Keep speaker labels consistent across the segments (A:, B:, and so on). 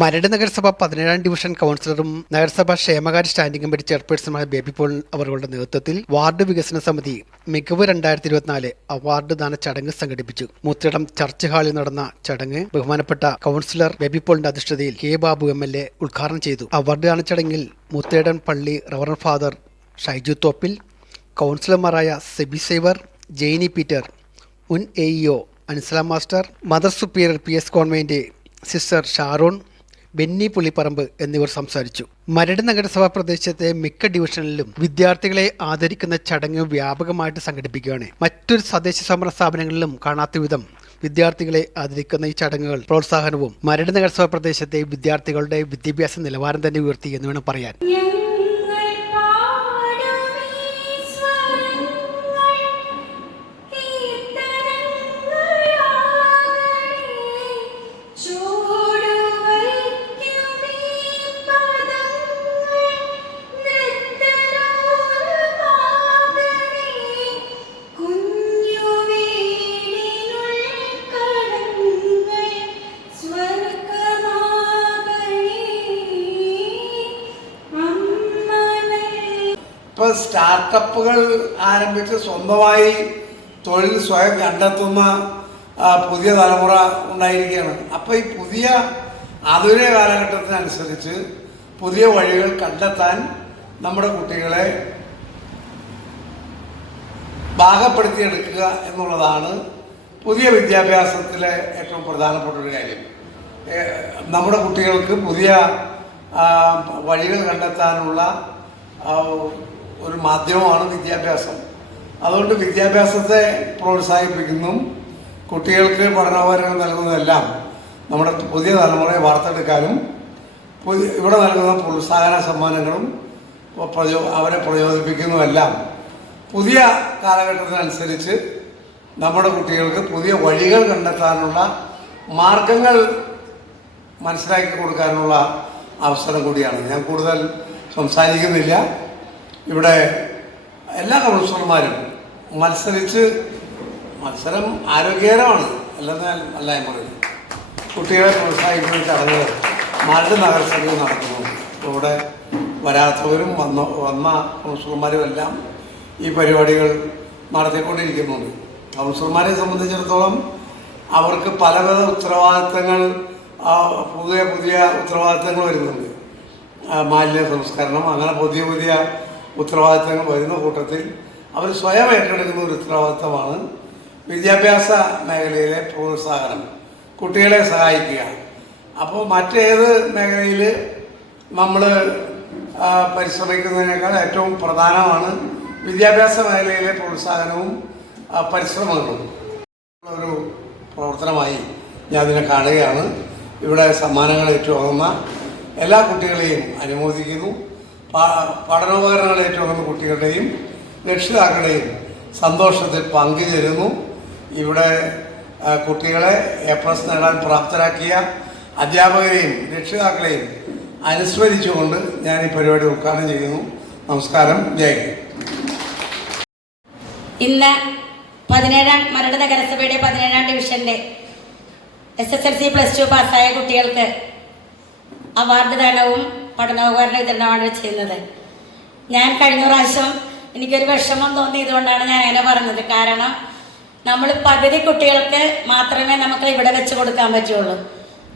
A: മരട് നഗരസഭ പതിനേഴാം ഡിവിഷൻ കൗൺസിലറും നഗരസഭ ക്ഷേമകാര്യ സ്റ്റാൻഡിംഗ് കമ്മിറ്റി ചെയർപേഴ്സണുമായ ബേബി പോൾ അവരുടെ നേതൃത്വത്തിൽ വാർഡ് വികസന സമിതി മികവ് രണ്ടായിരത്തി ഇരുപത്തിനാല് അവാർഡ് ദാന ചടങ്ങ് സംഘടിപ്പിച്ചു. മൂത്തിടം ചർച്ച് ഹാളിൽ നടന്ന ചടങ്ങ് ബഹുമാനപ്പെട്ട കൗൺസിലർ ബേബി പോളിന്റെ അധ്യക്ഷതയിൽ K Babu M L A ഉദ്ഘാടനം ചെയ്തു. അവാർഡ് ദാന ചടങ്ങിൽ മുത്തേടൻ പള്ളി റവറൻ ഫാദർ ഷൈജു തോപ്പിൽ കൗൺസിലർമാരായ സെബി സേവർ ജെയിനി പീറ്റർ മുൻ AEO EO Ansala master mother superior P S convent sister Sharon Benny Pulipparambu എന്നിവർ സംസാരിച്ചു. മരട് നഗരസഭാ പ്രദേശത്തെ മിക്ക ഡിവിഷനിലും വിദ്യാർത്ഥികളെ ആദരിക്കുന്ന ചടങ്ങ് വ്യാപകമായിട്ട് സംഘടിപ്പിക്കുകയാണ്. മറ്റൊരു തദ്ദേശ സമര സ്ഥാപനങ്ങളിലും കാണാത്ത വിധം വിദ്യാർത്ഥികളെ ആദരിക്കുന്ന ഈ ചടങ്ങുകൾ പ്രോത്സാഹനവും മരട് നഗരസഭാ പ്രദേശത്തെ വിദ്യാർത്ഥികളുടെ വിദ്യാഭ്യാസ നിലവാരം തന്നെ ഉയർത്തി എന്ന് വേണം പറയാൻ.
B: സ്റ്റാർട്ടപ്പുകൾ ആരംഭിച്ച് സ്വന്തമായി തൊഴിൽ സ്വയം കണ്ടെത്തുന്ന പുതിയ തലമുറ ഉണ്ടായിരിക്കുകയാണ്. അപ്പോൾ ഈ പുതിയ ആധുനിക കാലഘട്ടത്തിനനുസരിച്ച് പുതിയ വഴികൾ കണ്ടെത്താൻ നമ്മുടെ കുട്ടികളെ ഭാഗപ്പെടുത്തിയെടുക്കുക എന്നുള്ളതാണ് പുതിയ വിദ്യാഭ്യാസത്തിലെ ഏറ്റവും പ്രധാനപ്പെട്ട ഒരു കാര്യം. നമ്മുടെ കുട്ടികൾക്ക് പുതിയ വഴികൾ കണ്ടെത്താനുള്ള ഒരു മാധ്യമമാണ് വിദ്യാഭ്യാസം. അതുകൊണ്ട് വിദ്യാഭ്യാസത്തെ പ്രോത്സാഹിപ്പിക്കുന്നു. കുട്ടികൾക്ക് പഠനോപകരണങ്ങൾ നൽകുന്നതെല്ലാം നമ്മുടെ പുതിയ തലമുറയെ വാർത്തെടുക്കാനും പുതിയ ഇവിടെ നൽകുന്ന പ്രോത്സാഹന സമ്മാനങ്ങളും പ്രചോ അവരെ പ്രചോദിപ്പിക്കുന്നതെല്ലാം പുതിയ കാലഘട്ടത്തിനനുസരിച്ച് നമ്മുടെ കുട്ടികൾക്ക് പുതിയ വഴികൾ കണ്ടെത്താനുള്ള മാർഗങ്ങൾ മനസ്സിലാക്കി കൊടുക്കാനുള്ള അവസരം കൂടിയാണ്. ഞാൻ കൂടുതൽ സംസാരിക്കുന്നില്ല. ഇവിടെ എല്ലാ കൗൺസിലർമാരും മത്സരിച്ച് മത്സരം ആരോഗ്യകരമാണ് അല്ലെന്ന് ഞാൻ അല്ല ഞാൻ പറയുന്നത്. കുട്ടികളെ പ്രോത്സാഹിപ്പിക്കുന്ന ചടങ്ങുകൾ മരട് നഗരസഭയിൽ നടക്കുന്നു ഇവിടെ വരാത്തവരും വന്ന വന്ന കൗൺസിലർമാരും എല്ലാം ഈ പരിപാടികൾ നടത്തിക്കൊണ്ടിരിക്കുന്നുണ്ട്. കൗൺസിലർമാരെ സംബന്ധിച്ചിടത്തോളം അവർക്ക് പലവിധ ഉത്തരവാദിത്തങ്ങൾ പുതിയ പുതിയ ഉത്തരവാദിത്തങ്ങൾ വരുന്നുണ്ട്. മാലിന്യ സംസ്കരണം അങ്ങനെ പുതിയ പുതിയ ഉത്തരവാദിത്തങ്ങൾ വരുന്ന കൂട്ടത്തിൽ അവർ സ്വയം ഏറ്റെടുക്കുന്ന ഒരു ഉത്തരവാദിത്തമാണ് വിദ്യാഭ്യാസ മേഖലയിലെ പ്രോത്സാഹനം കുട്ടികളെ സഹായിക്കുക. അപ്പോൾ മറ്റേത് മേഖലയിൽ നമ്മൾ പരിശ്രമിക്കുന്നതിനേക്കാൾ ഏറ്റവും പ്രധാനമാണ് വിദ്യാഭ്യാസ മേഖലയിലെ പ്രോത്സാഹനവും പരിശ്രമങ്ങളും. ഒരു പ്രവർത്തനമായി ഞാൻ അതിനെ കാണുകയാണ്. ഇവിടെ സമ്മാനങ്ങൾ ഏറ്റുവാങ്ങുന്ന എല്ലാ കുട്ടികളെയും അനുമോദിക്കുന്നു. പഠനോപകരണങ്ങൾ ഏറ്റുവാങ്ങുന്ന കുട്ടികളുടെയും രക്ഷിതാക്കളുടെയും സന്തോഷത്തിൽ പങ്കുചേരുന്നു. ഇവിടെ കുട്ടികളെ എ പ്ലസ് നേടാൻ പ്രാപ്തരാക്കിയ അധ്യാപകരെയും രക്ഷിതാക്കളെയും അനുസ്മരിച്ചുകൊണ്ട് ഞാൻ ഈ പരിപാടി ഉദ്ഘാടനം ചെയ്യുന്നു. നമസ്കാരം. ജയ്.
C: ഇന്ന് പതിനേഴാം മരട് നഗരസഭയുടെ പതിനേഴാം ഡിവിഷന്റെ S S L C plus two പാസ്സായ കുട്ടികൾക്ക് അവാർഡ് ദാനവും പഠനോപകരണ വിതരണമാണ് ചെയ്യുന്നത്. ഞാൻ കഴിഞ്ഞ പ്രാവശ്യം എനിക്കൊരു വിഷമം തോന്നിയതുകൊണ്ടാണ് ഞാൻ അങ്ങനെ പറഞ്ഞത്. കാരണം നമ്മൾ പകുതി കുട്ടികൾക്ക് മാത്രമേ നമുക്ക് ഇവിടെ വെച്ച് കൊടുക്കാൻ പറ്റുള്ളൂ.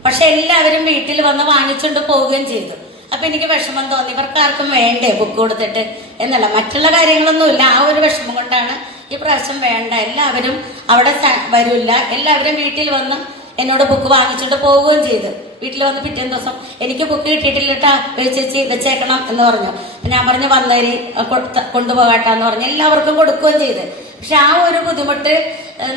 C: പക്ഷെ എല്ലാവരും വീട്ടിൽ വന്ന് വാങ്ങിച്ചുകൊണ്ട് പോവുകയും ചെയ്തു. അപ്പൊ എനിക്ക് വിഷമം തോന്നി. ഇവർക്ക് ആർക്കും വേണ്ടേ ബുക്ക് കൊടുത്തിട്ട് എന്നല്ല. മറ്റുള്ള കാര്യങ്ങളൊന്നുമില്ല. ആ ഒരു വിഷമം കൊണ്ടാണ് ഈ പ്രാവശ്യം വേണ്ട. എല്ലാവരും അവിടെ വരില്ല എല്ലാവരും വീട്ടിൽ വന്ന് എന്നോട് ബുക്ക് വാങ്ങിച്ചുകൊണ്ട് പോവുകയും ചെയ്ത്. വീട്ടിൽ വന്ന് പിറ്റേ ദിവസം എനിക്ക് ബുക്ക് കിട്ടിയിട്ടില്ല കേട്ടാ വെച്ചേക്കണം എന്ന് പറഞ്ഞു. ഞാൻ പറഞ്ഞു വന്നേരി കൊണ്ടുപോകാട്ടാന്ന് പറഞ്ഞു. എല്ലാവർക്കും കൊടുക്കുകയും ചെയ്ത്. പക്ഷെ ആ ഒരു ബുദ്ധിമുട്ട്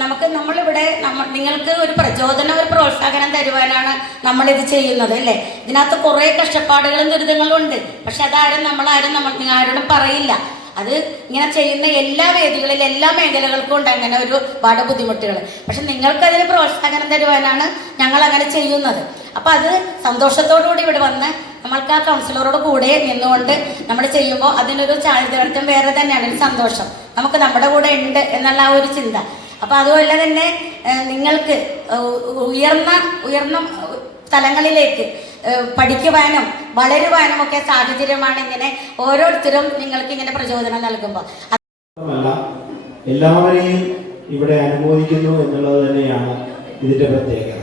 C: നമുക്ക് നമ്മളിവിടെ നമ്മ നിങ്ങൾക്ക് ഒരു പ്രചോദനം ഒരു പ്രോത്സാഹനം തരുവാനാണ് നമ്മളിത് ചെയ്യുന്നത് അല്ലേ? ഇതിനകത്ത് കുറേ കഷ്ടപ്പാടുകളും ദുരിതങ്ങളും ഉണ്ട്. പക്ഷെ അതാരും നമ്മളാരും നമ്മൾ ആരോടും പറയില്ല. അത് ഇങ്ങനെ ചെയ്യുന്ന എല്ലാ വേദികളിലും എല്ലാ മേഖലകൾക്കും ഉണ്ട് അങ്ങനെ ഒരു പാട് ബുദ്ധിമുട്ടുകൾ. പക്ഷെ നിങ്ങൾക്ക് അതിന് പ്രോത്സാഹനം തരുവാനാണ് ഞങ്ങൾ അങ്ങനെ ചെയ്യുന്നത്. അപ്പൊ അത് സന്തോഷത്തോടുകൂടി ഇവിടെ വന്ന് നമ്മൾക്ക് ആ കൗൺസിലറോട് കൂടെ നിന്നുകൊണ്ട് നമ്മൾ ചെയ്യുമ്പോൾ അതിനൊരു ചാരിതാർത്ഥ്യം വേറെ തന്നെയാണ് ഒരു സന്തോഷം. നമുക്ക് നമ്മുടെ കൂടെ ഉണ്ട് എന്നുള്ള ആ ഒരു ചിന്ത. അപ്പൊ അതുപോലെ തന്നെ നിങ്ങൾക്ക് ഉയർന്ന ഉയർന്ന തലങ്ങളിലേക്ക് പഠിക്കുവാനും വളരുവാനും ഒക്കെ സാഹചര്യമാണ് ഇങ്ങനെ ഓരോരുത്തരും നിങ്ങൾക്ക് ഇങ്ങനെ പ്രചോദനം നൽകുമ്പോൾ
D: എല്ലാവരെയും ഇവിടെ അനുമോദിക്കുന്നു എന്നുള്ളത് തന്നെയാണ് ഇതിന്റെ പ്രത്യേകത.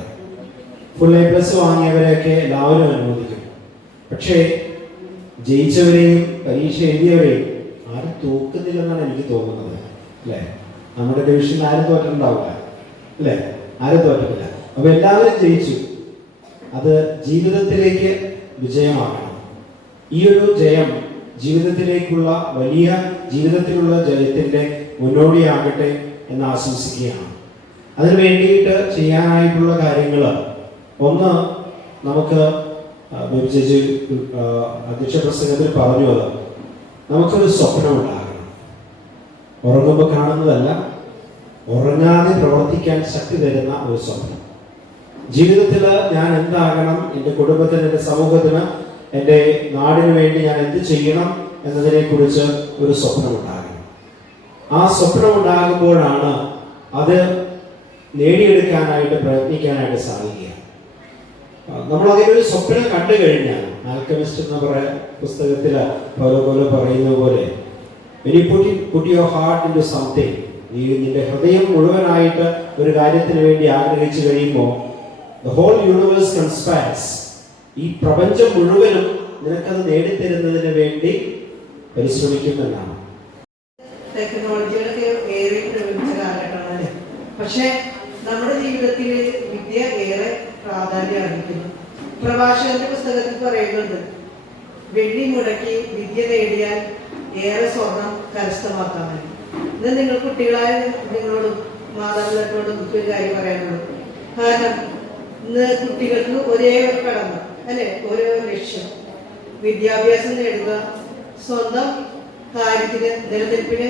D: ഫുൾ എ പ്ലസ് വാങ്ങിയവരെയൊക്കെ എല്ലാവരും അനുമോദിക്കും. പക്ഷേ ജയിച്ചവരെയും പരീക്ഷ എഴുതിയവരെയും ആരും തോക്കുന്നില്ലെന്നാണ് എനിക്ക് തോന്നുന്നത്. അല്ലേ? നമ്മുടെ ഡിവിഷനിൽ ആരും തോറ്റുണ്ടാവില്ല അല്ലേ? ആരും തോറ്റില്ല അപ്പൊ എല്ലാവരും ജയിച്ചു. അത് ജീവിതത്തിലേക്ക് വിജയമാകണം ഈ ഒരു ജയം ജീവിതത്തിലേക്കുള്ള വലിയ ജീവിതത്തിലുള്ള ജയത്തിന്റെ മുന്നോടിയാകട്ടെ എന്ന് ആശംസിക്കുകയാണ്. അതിനു വേണ്ടിയിട്ട് ചെയ്യാനായിട്ടുള്ള കാര്യങ്ങൾ ഒന്ന് നമുക്ക് ബേബി അധ്യക്ഷ പ്രസംഗത്തിൽ പറഞ്ഞു അത്. നമുക്കൊരു സ്വപ്നം ഉണ്ടാകണം. ഉറങ്ങുമ്പോൾ കാണുന്നതല്ല ഉറങ്ങാതെ പ്രവർത്തിക്കാൻ ശക്തി തരുന്ന ഒരു സ്വപ്നം. ജീവിതത്തിൽ ഞാൻ എന്താകണം? എന്റെ കുടുംബത്തിന് എന്റെ സമൂഹത്തിന് എന്റെ നാടിന് വേണ്ടി ഞാൻ എന്ത് ചെയ്യണം എന്നതിനെ കുറിച്ച് ഒരു സ്വപ്നം ഉണ്ടാകണം ആ സ്വപ്നം ഉണ്ടാകുമ്പോഴാണ് അത് നേടിയെടുക്കാനായിട്ട് പ്രയത്നിക്കാനായിട്ട് സാധിക്കുക. നമ്മൾ അതിനൊരു സ്വപ്നം കണ്ടു കഴിഞ്ഞാൽ ആൽക്കമിസ്റ്റ് എന്ന പറയുന്ന പുസ്തകത്തിൽ പോലെ പറയുന്നത് പറയുന്ന പോലെ very putty putty your heart in something നീ നിന്റെ ഹൃദയം മുഴുവനായിട്ട് ഒരു കാര്യത്തിന് വേണ്ടി ആഗ്രഹിച്ചു കഴിയുമ്പോൾ ദ ഹോൾ യൂണിവേഴ്സ് കൺസ്പയർസ് ഈ പ്രപഞ്ചം മുഴുവനും നിനക്കത് നേടിത്തരുന്നതിന് വേണ്ടി പരിശ്രമിക്കുന്നതാണ്.
E: ടെക്നോളജികളൊക്കെ ഏറെ പ്രയോഗിച്ച കാലഘട്ടമാണ് പക്ഷെ നമ്മുടെ ജീവിതത്തിൽ വിദ്യ ഏറെ പ്രാധാന്യം അർഹിക്കുന്നു പ്രഭാഷകന്റെ പുസ്തകത്തിൽ പറയുന്നുണ്ട് വെള്ളി മുടക്കി വിദ്യ നേടിയാൽ ഏറെ സ്വർണം കരസ്ഥമാക്കാൻ മതി ഇത് നിങ്ങൾ കുട്ടികളായ നിങ്ങളോടും മാതാപിതാക്കളോടും ഒരു കാര്യം പറയാനുള്ളൂ. കാരണം ഇന്ന് കുട്ടികൾക്ക് ഒരേ ഒരു കടമ അല്ലെ? ഓരോ ലക്ഷ്യം. വിദ്യാഭ്യാസം നേടുക സ്വന്തം കാര്യത്തിന് നിലനിൽപ്പിന്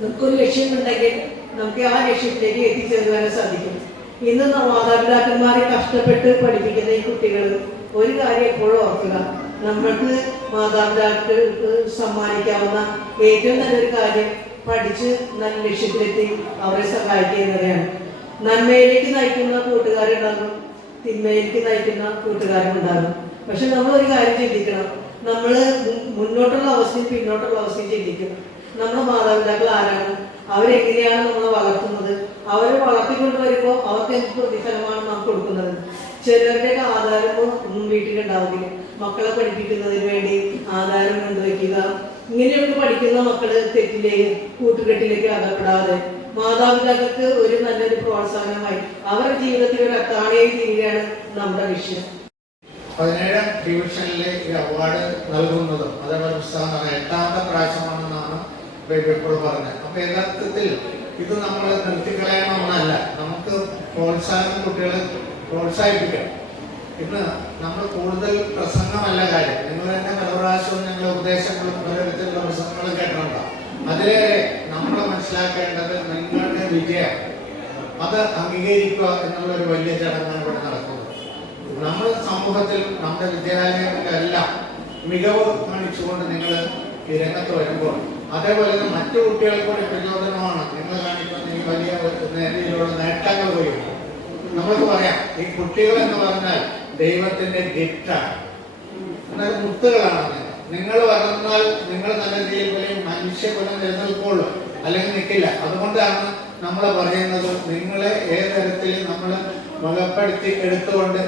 E: നമുക്കൊരു ലക്ഷ്യമുണ്ടെങ്കിൽ നമുക്ക് ആ ലക്ഷ്യത്തിലേക്ക് എത്തിച്ചേരുവാനും സാധിക്കും. ഇന്ന് മാതാപിതാക്കന്മാരെ കഷ്ടപ്പെട്ട് പഠിപ്പിക്കുന്ന ഈ കുട്ടികൾ ഒരു കാര്യം എപ്പോഴും ഓർക്കുക. നമ്മൾക്ക് മാതാപിതാക്കൾക്ക് സമ്മാനിക്കാവുന്ന ഏറ്റവും നല്ലൊരു കാര്യം പഠിച്ച് നല്ല ലക്ഷ്യത്തിലെത്തി അവരെ സഹായിക്കുക എന്നതാണ് നന്മയിലേക്ക് നയിക്കുന്ന കൂട്ടുകാരുണ്ടാകും തിന്മയിലേക്ക് നയിക്കുന്ന കൂട്ടുകാരുണ്ടാകും പക്ഷെ നമ്മൾ ഒരു കാര്യം ചിന്തിക്കണം. നമ്മൾ മുന്നോട്ടുള്ള അവസ്ഥയും പിന്നോട്ടുള്ള അവസ്ഥയും ചിന്തിക്കും നമ്മുടെ മാതാപിതാക്കൾ ആരാണ്? അവരെങ്ങനെയാണ് നമ്മളെ വളർത്തുന്നത്? അവരെ വളർത്തിക്കൊണ്ട് വരുമ്പോൾ അവർക്ക് എന്ത് പ്രതിഫലമാണ് നാം കൊടുക്കുന്നത്? ചിലരുടെ ആധാരമോ ഒന്നും വീട്ടിലുണ്ടാവുകയില്ല മക്കളെ പഠിപ്പിക്കുന്നതിന് വേണ്ടി ആധാരം കൊണ്ടുവയ്ക്കുക. ഇങ്ങനെയൊക്കെ പഠിക്കുന്ന മക്കൾ തെറ്റിലേക്ക് കൂട്ടുകെട്ടിലേക്ക് അകപ്പെടാതെ മാതാപിതാക്കൾക്ക് ഒരു നല്ലൊരു പ്രോത്സാഹനമായി അവരുടെ ജീവിതത്തിൽ ഒരു അത്താണയായി തീരുകയാണ് നമ്മുടെ വിഷയം.
F: പതിനേഴാം ഡിവിഷനിലെ ഈ അവാർഡ് നൽകുന്നതും അതേപോലെ പുസ്തകം പറഞ്ഞ എട്ടാമത്തെ പ്രാവശ്യമാണെന്നാണ് ബേബി ഇപ്പോൾ പറഞ്ഞത്. അപ്പൊ യഥാർത്ഥത്തിൽ ഇത് നമ്മൾ നിർത്തിക്കളയണമെന്നല്ല. നമുക്ക് പ്രോത്സാഹനം കുട്ടികളെ പ്രോത്സാഹിപ്പിക്കണം ഇന്ന് നമ്മൾ കൂടുതൽ പ്രസംഗമല്ല കാര്യം. നിങ്ങൾ തന്നെ പല പ്രാവശ്യവും ഞങ്ങൾ ഉപദേശങ്ങളും പല വിധത്തിലുള്ള പ്രസംഗങ്ങളും കേട്ടിട്ടുണ്ടാവും. അതിലേറെ നമ്മൾ മനസ്സിലാക്കേണ്ടത് നിങ്ങളുടെ വിജയം. അത് അംഗീകരിക്കുക എന്നുള്ള ഒരു വലിയ ചടങ്ങാണ് ഇവിടെ നടക്കുന്നത്. നമ്മൾ സമൂഹത്തിൽ നമ്മുടെ വിദ്യാലയങ്ങളിലെല്ലാം മികവ് കാണിച്ചുകൊണ്ട് നിങ്ങൾ ഈ രംഗത്ത് വരുമ്പോൾ അതേപോലെ തന്നെ മറ്റു കുട്ടികൾക്ക് കൂടി പ്രചോദനമാണ്. നിങ്ങൾ കാണിക്കുന്ന ഈ വലിയ രീതിയിലുള്ള നേട്ടങ്ങൾ വരും നമുക്ക് പറയാം ഈ കുട്ടികൾ എന്ന് പറഞ്ഞാൽ ദൈവത്തിന്റെ ഗിഫ്റ്റാണ്. എന്നാൽ മുത്തുകളാണ് നിങ്ങൾ വളർന്നാൽ നിങ്ങൾ നല്ല രീതിയിൽ വരെയും മനുഷ്യകുലം നിലനിൽക്കുള്ളൂ. അല്ലെങ്കിൽ നിൽക്കില്ല അതുകൊണ്ടാണ് നമ്മൾ പറയുന്നത് നിങ്ങളെ ഏത് തരത്തിൽ നമ്മൾ മുഖപ്പെടുത്തി എടുത്തുകൊണ്ട്